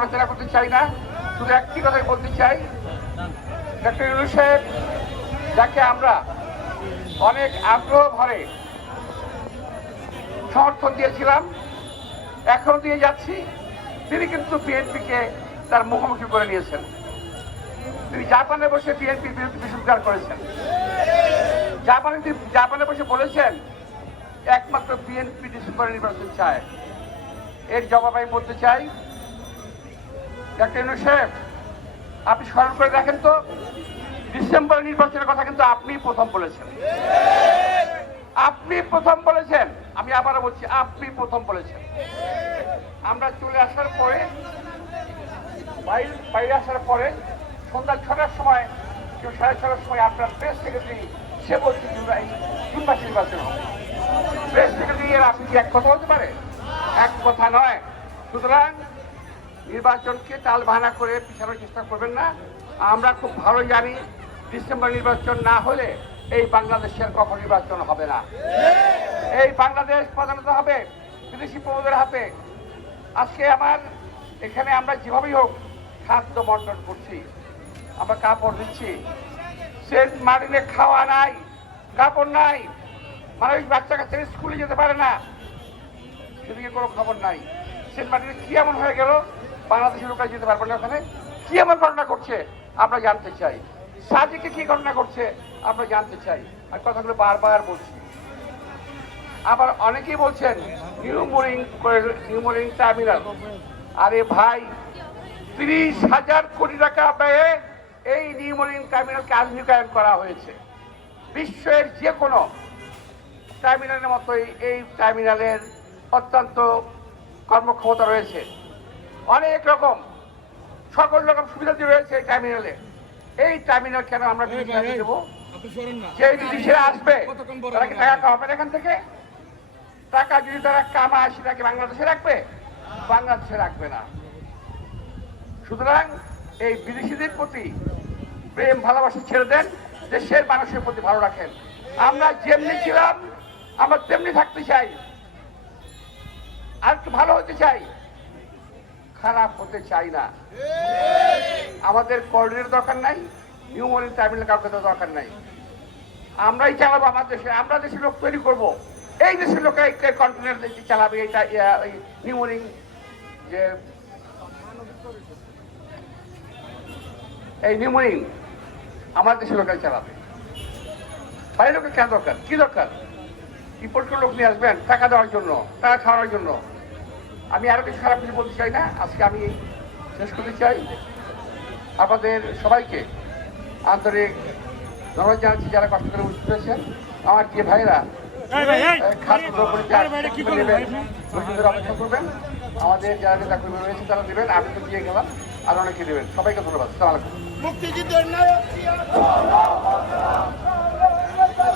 সমালোচনা করতে চাই না, শুধু একটি কথাই বলতে চাই, ডক্টর ইউনূস সাহেব যাকে আমরা অনেক আগ্রহ ভরে সমর্থন দিয়েছিলাম, এখনো দিয়ে যাচ্ছি, তিনি কিন্তু বিএনপিকে তার মুখোমুখি করে নিয়েছেন। তিনি জাপানে বসে বিএনপির বিরুদ্ধে বিষোদ্গার করেছেন। জাপানে বসে বলেছেন একমাত্র বিএনপি ডিসেম্বরে নির্বাচন চায়। এর জবাব আমি বলতে চাই, ডক্টর ইউনূস সাহেব আপনি স্মরণ করে দেখেন তো, ডিসেম্বরে নির্বাচনের কথা কিন্তু আপনি প্রথম বলেছেন। আপনি প্রথম বলেছেন, আমি আবারও বলছি, আপনি প্রথম বলেছেন। আমরা চলে আসার পরে, বাইরে আসার পরে সন্ধ্যা 6টার সময়, কেউ 6:30টার সময় আপনার প্রেস সেক্রেটারি সে বলছে জুন মাসে নির্বাচন হবে। প্রেস সেক্রেটারি এর আপনি কি এক কথা হতে পারে? এক কথা নয়। সুতরাং নির্বাচনকে টাল বাহানা করে পিছানোর চেষ্টা করবেন না। আমরা খুব ভালো জানি ডিসেম্বর নির্বাচন না হলে এই বাংলাদেশের কখন নির্বাচন হবে না। এই বাংলাদেশ প্রধানত হবে বিদেশি প্রভুদের হাতে। আজকে আমার এখানে আমরা যেভাবেই হোক খাদ্য বন্টন করছি, আমরা কাপড় দিচ্ছি, সেন্ট মার্টিনে খাওয়া নাই, কাপড় নাই, মানুষ বাচ্চা কাচ্চা স্কুলে যেতে পারে না, সেদিকে কোনো খবর নাই। সেন্ট মার্টিনে কি এমন হয়ে গেল বাংলাদেশের লোকরা যেতে পারবে না? ওখানে কি এমন ঘটনা করছে আমরা জানতে চাই। সাজিকে কি ঘটনা করছে আমরা জানতে চাই। আর কথাগুলো বারবার বলছি। আবার অনেকেই বলছেন নিউ মরিং টার্মিনাল। আরে ভাই, 30,000 কোটি টাকা ব্যয়ে এই নিউ মরিং টার্মিনালকে আধুনিকায়ন করা হয়েছে। বিশ্বের যে কোনো টার্মিনালের মতোই এই টার্মিনালের অত্যন্ত কর্মক্ষমতা রয়েছে, অনেক রকম সকল রকম সুবিধা রয়েছে এই টার্মিনালে। এই টার্মিনাল কেন আমরা বিদেশে দেবো? যে বিদেশিরা আসবে তারা কি টাকা কামাবে এখান থেকে? টাকা যদি তারা কামায় সেটাকে বাংলাদেশে রাখবে? বাংলাদেশে রাখবে না। সুতরাং এই বিদেশিদের প্রতি প্রেম ভালোবাসা ছেড়ে দেন, দেশের মানুষের প্রতি ভালো রাখেন। আমরা যেমনি ছিলাম আমরা তেমনি থাকতে চাই, আর একটু ভালো হতে চাই, খারাপ হতে চাই না। আমাদের করিডোর দরকার নাই, নিউ মরিং টার্মিনাল কাউকে দরকার নাই। আমরাই চালাবো আমার দেশে, আমরা দেশের লোক তৈরি করবো। এই দেশের লোক কন্টেনার চালাবে, এইটা নিউ মরিং যে এই নিউ মরিং আমার দেশের লোকাই চালাবে। বাইরের লোকের কেন দরকার? কি দরকার? রিপোর্ট করে লোক নিয়ে আসবেন টাকা দেওয়ার জন্য, টাকা খাওয়ানোর জন্য। আমি আরো কিছু খারাপ কিছু বলতে চাই না। আজকে আমি শেষ করতে চাই। আপনাদের সবাইকে আন্তরিক ধন্যবাদ জানাচ্ছি যারা কষ্ট করে উপস্থিত হয়েছেন। আমার যে ভাইরা খাদ্য অপেক্ষা করবেন, আমাদের যারা নেতা কর্মী রয়েছে তারা দেবেন, আমি তো দিয়ে গেলাম, আর অনেকে দেবেন। সবাইকে ধন্যবাদ। আসসালামু আলাইকুম। মুক্তিযুদ্ধের নায়ক